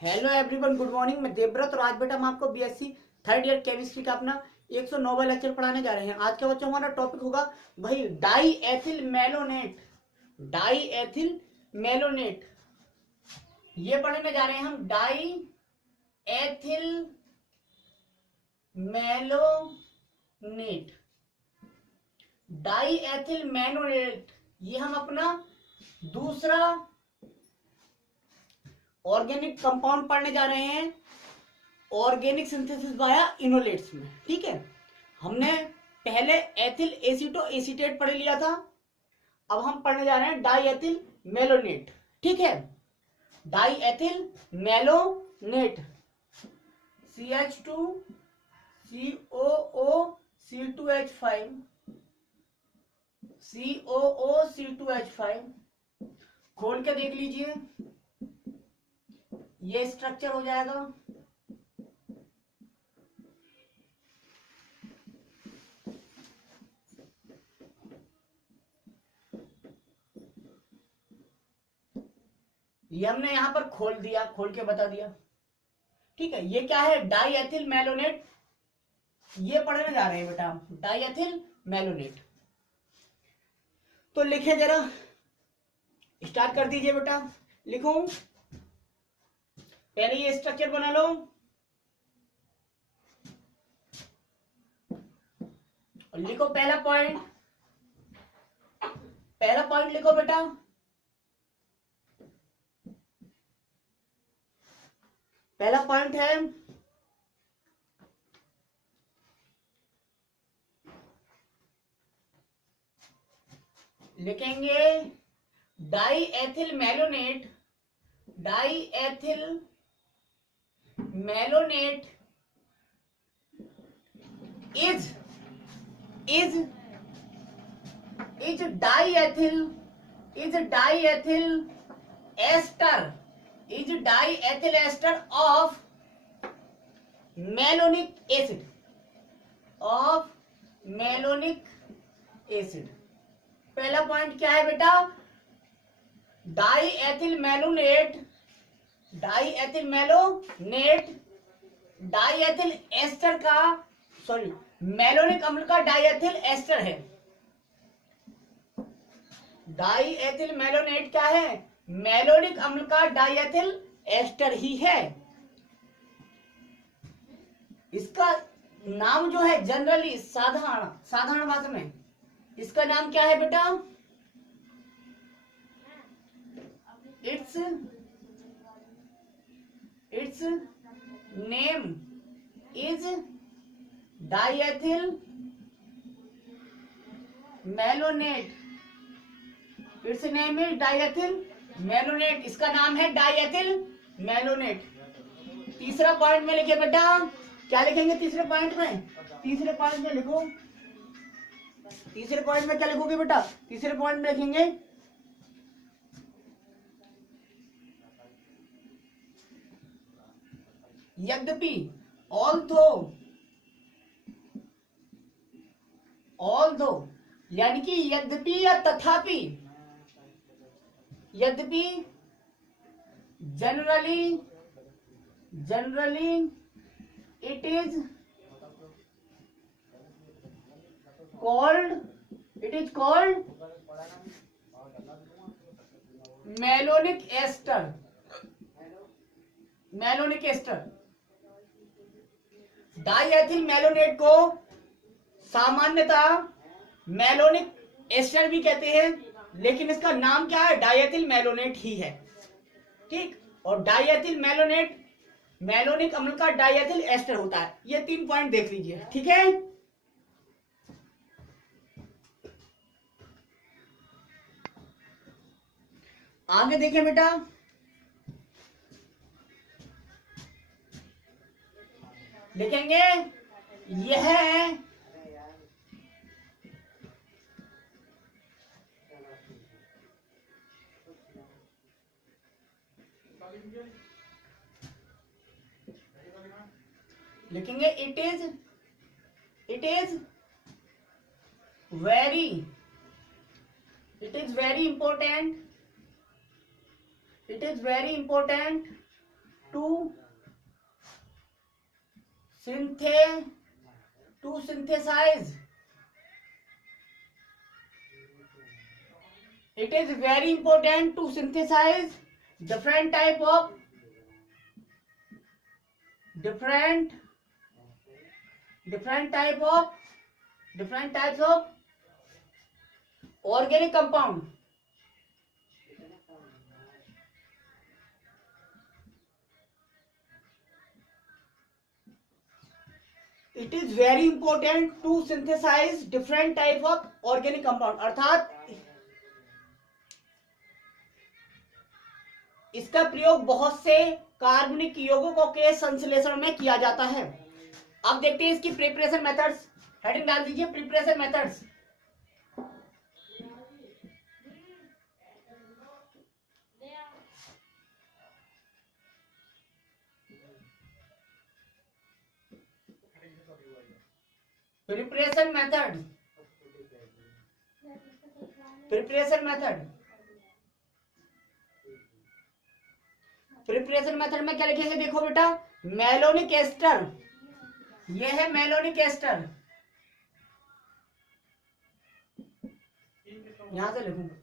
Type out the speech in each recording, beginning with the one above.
Hello everyone, good morning. मैं देवव्रत और आज बेटा हम आपको बीएससी थर्ड ईयर केमिस्ट्री का अपना 109वां लेक्चर पढ़ाने जा रहे हैं। आज का बच्चों हमारा टॉपिक होगा भाई die ethyl malonate. Di ethyl malonate ये पढ़ने जा रहे हैं हम। Die ethyl malonate, di ethyl malonate ये हम अपना दूसरा ऑर्गेनिक कंपाउंड पढ़ने जा रहे हैं ऑर्गेनिक सिंथेसिस वाया इनोलेट्स में। ठीक है, हमने पहले एथिल एसीटो एसीटेट पढ़ लिया था। अब हम पढ़ने जा रहे हैं डाई एथिल मेलोनेट। ठीक है, di ethyl malonate CH2 COO C2H5 COO C2H5 खोल के देख लीजिए, ये स्ट्रक्चर हो जाएगा। ये हमने यहां पर खोल दिया, खोल के बता दिया। ठीक है, ये क्या है? डाई एथिल मेलोनेट ये पढ़ने जा रहे हैं बेटा, डाई एथिल मेलोनेट। तो लिखे जरा, स्टार्ट कर दीजिए बेटा। लिखो, पहले ये स्ट्रक्चर बना लो और लिखो पहला पॉइंट। पहला पॉइंट लिखो बेटा, पहला पॉइंट है लिखेंगे di ethyl malonate. Di ethyl malonate is diethyl ester of malonic acid। पहला पॉइंट क्या है बेटा? Di ethyl malonate di ethyl ester का, सॉरी, मेलोनिक अम्ल का डाईएथिल एस्टर है। डाई एथिल मेलोनेट क्या है? मेलोनिक अम्ल का डाईएथिल एस्टर ही है। इसका नाम जो है जनरली साधारण भाषा में इसका नाम क्या है बेटा? It's name is diethyl malonate. It's name is diethyl malonate. इसका नाम है डाईएथिल मेलोनेट। तीसरा पॉइंट में लिखे बेटा, क्या लिखेंगे तीसरे पॉइंट में? तीसरे पॉइंट में लिखो, तीसरे पॉइंट में क्या लिखोगे बेटा? तीसरे पॉइंट में लिखेंगे यद्यपि, ऑल्दो यानी कि यद्यपि या तथापि, generally it is called malonic ester. Diethyl malonate को सामान्यतः मेलोनिक एस्टर भी कहते हैं, लेकिन इसका नाम क्या है? डाईएथिल मेलोनेट ही है। ठीक, और डाईएथिल मेलोनेट मेलोनिक अम्ल का डाईएथिल एस्टर होता है। ये 3 पॉइंट देख लीजिए। ठीक है, आगे देखें बेटा। लिखेंगे यह लिखेंगे it is very important to synthesize. It is very important to synthesize different types of organic compound. It is very important to synthesize different type of organic compound. अर्थात इसका प्रयोग बहुत से कार्बनिक यौगिकों के संश्लेषण में किया जाता है। अब देखते हैं इसकी प्रिपरेशन मेथड्स। हेडिंग डाल दीजिए प्रिपरेशन मेथड्स। प्रिपरेशन मेथड में क्या लिखेंगे? देखो बेटा, मेलोनिक एस्टर, यह है मेलोनिक एस्टर, यहां से लिखूंगा।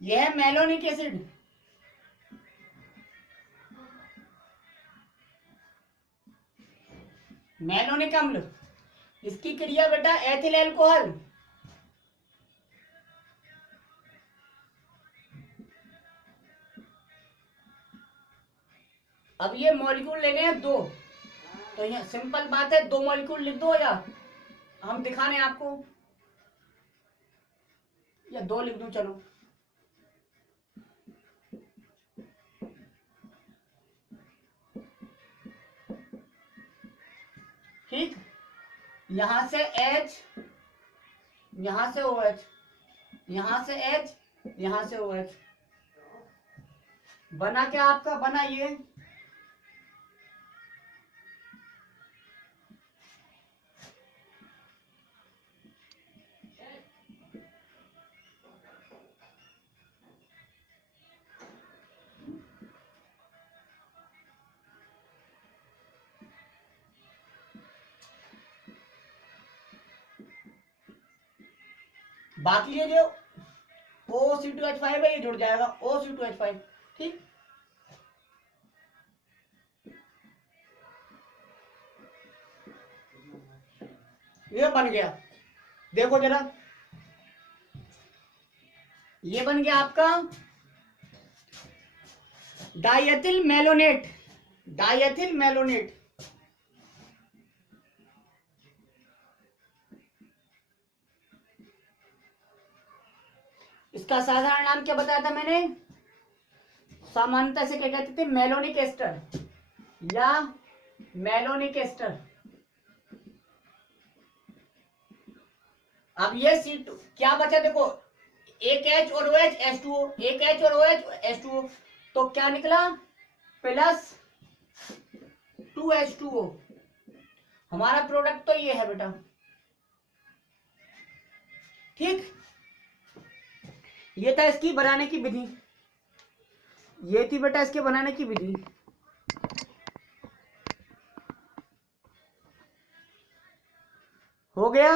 यह है मेलोनिक एसिड, मेलोनिक अम्ल। इसकी क्रिया बेटा एथिल एल्कोहल। अब ये मॉलिक्यूल लेने हैं दो, तो यहाँ सिंपल बात है, दो मॉलिक्यूल लिख दो, या हम दिखा रहे हैं आपको, या दो लिख दूं, चलो। ठीक, यहां से H, यहां से OH, यहां से H, यहां से OH, बना क्या आपका? बना ये बाकी ये जो OC2H5 है ये जुड़ जाएगा OC2H5। ठीक, ये बन गया। देखो जरा, ये बन गया आपका डाइएथिल मेलोनेट। डाइएथिल मेलोनेट, इसका साधारण नाम क्या बताया था मैंने? सामान्यतः से क्या कहते थे? मेलोनिक एस्टर या मेलोनिक एस्टर। अब ये C2 क्या बचा? देखो, एक H और OH H2O, एक H और OH H2O, तो क्या निकला? Plus 2H2O। हमारा प्रोडक्ट तो ये है बेटा। ठीक, ये था इसकी बनाने की विधि, ये थी बेटा इसके बनाने की विधि। हो गया?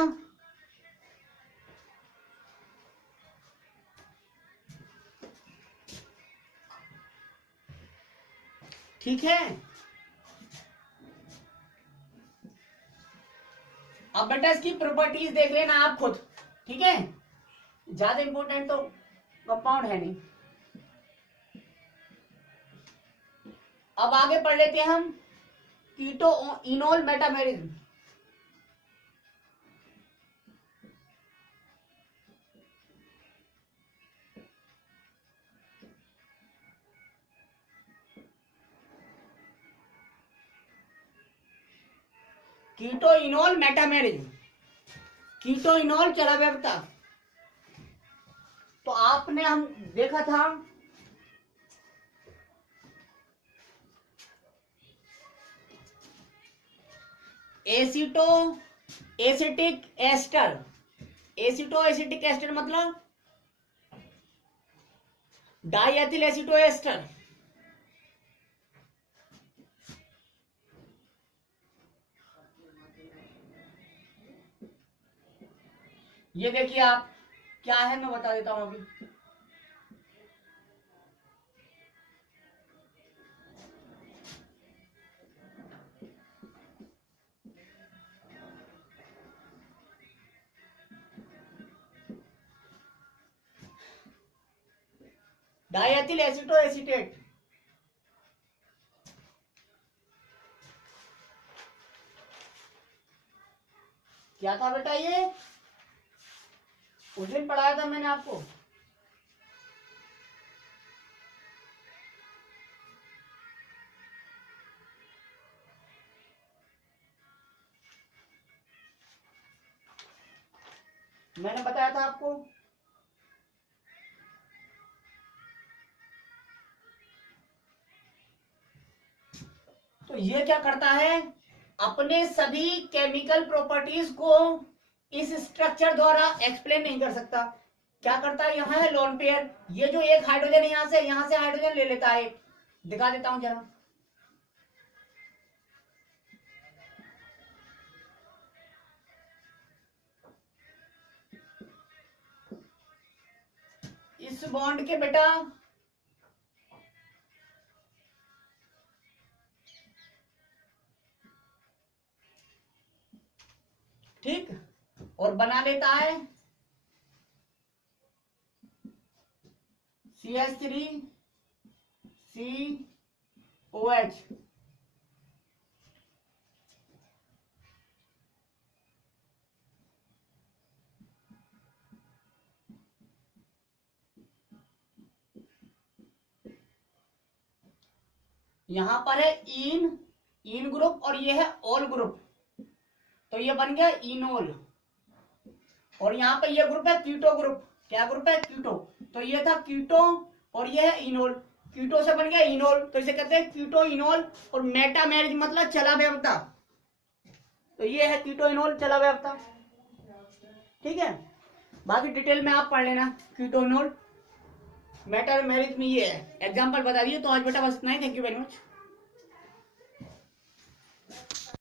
ठीक है। अब बेटा इसकी प्रॉपर्टीज देख लेना आप खुद। ठीक है, ज्यादा इंपॉर्टेंट तो कंपाउंड है नहीं। अब आगे पढ़ लेते हैं हम keto enol metamerism. Keto enol metamerism, keto enol चराव्यवस्था। तो आपने हम देखा था aceto acetic ester. Aceto acetic ester मतलब डाइएथिल एसिटो एस्टर। ये देखिए आप क्या है, मैं बता देता हूं अभी। Diethyl एसिटो acetate. क्या था बेटा ये? उस दिन पढ़ाया था मैंने आपको। मैंने बताया था आपको। तो ये क्या करता है, अपने सभी केमिकल प्रॉपर्टीज को इस स्ट्रक्चर द्वारा एक्सप्लेन नहीं कर सकता। क्या करता है, यहाँ है लोन पेयर, ये जो एक हाइड्रोजन यहाँ से हाइड्रोजन ले लेता है। दिखा देता हूं जरा। इस बॉन्ड के बेटा ठीक, और बना लेता है CH3COH। यहां पर है इन ग्रुप और ये है ऑल ग्रुप, तो ये बन गया इनोल। और यहाँ पे ये ग्रुप है कीटो ग्रुप। क्या ग्रुप है? कीटो। तो ये था कीटो और ये है इनोल। कीटो से बन गया इनोल, तो इसे कहते हैं कीटो इनोल। और मेटा मैरिज मतलब चला व्यवता, तो ये है कीटो इनोल चला व्यवता। ठीक है, बाकी डिटेल में आप पढ़ लेना। कीटो इनोल मेटा मैरिज में ये है। एग्जाम्पल बता दिए। तो आज बेटा बस इतना ही। Thank you very much.